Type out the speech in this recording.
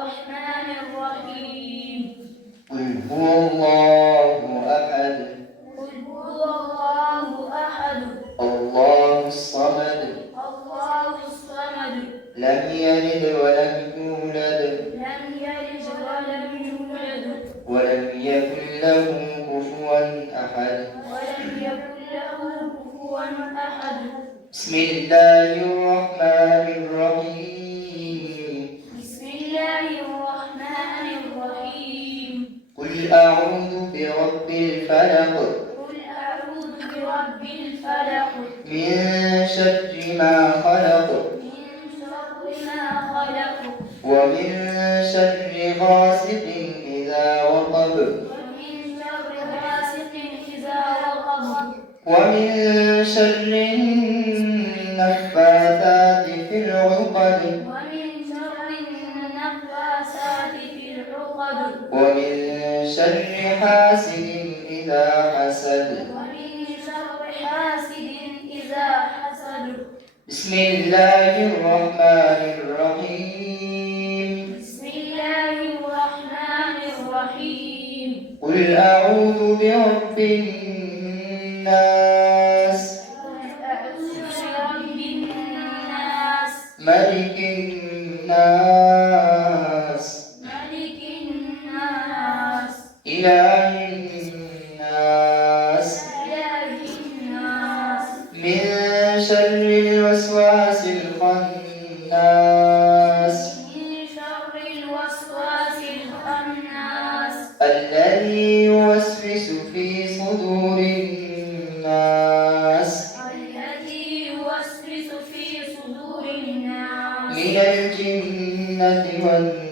الرحمن الرحيم. قل هو الله أحد قل هو الله أحد الله الصمد الله الصمد لم يلد ولم يولد لم يلد ولم يولد ولم يكن له كفوا أحد ولم يكن له كفوا أحد. بسم الله الرحمن الرحيم بسم الله الرحمن الرحيم. قل أعوذ برب الفلق قل أعوذ برب الفلق من شر ما خلق من شر ما خلق ومن شر غاسق إذا وقب ومن شر غاسق إذا وقب ومن شر النفاثات في العقد ومن شر النفاثات في العقد ومن شر حاسد إذا حسد ومن شر حاسد إذا حسد. بسم الله الرحمن الرحيم بسم الله الرحمن الرحيم. قل أعوذ برب الناس قل أعوذ برب الناس ملك الناس ملك الناس إله الناس إله الناس من شر الوسواس الخناس من شر الوسواس الخناس الذي يوسوس في صدور الناس الذي يوسوس في صدور الناس من الجنة والناس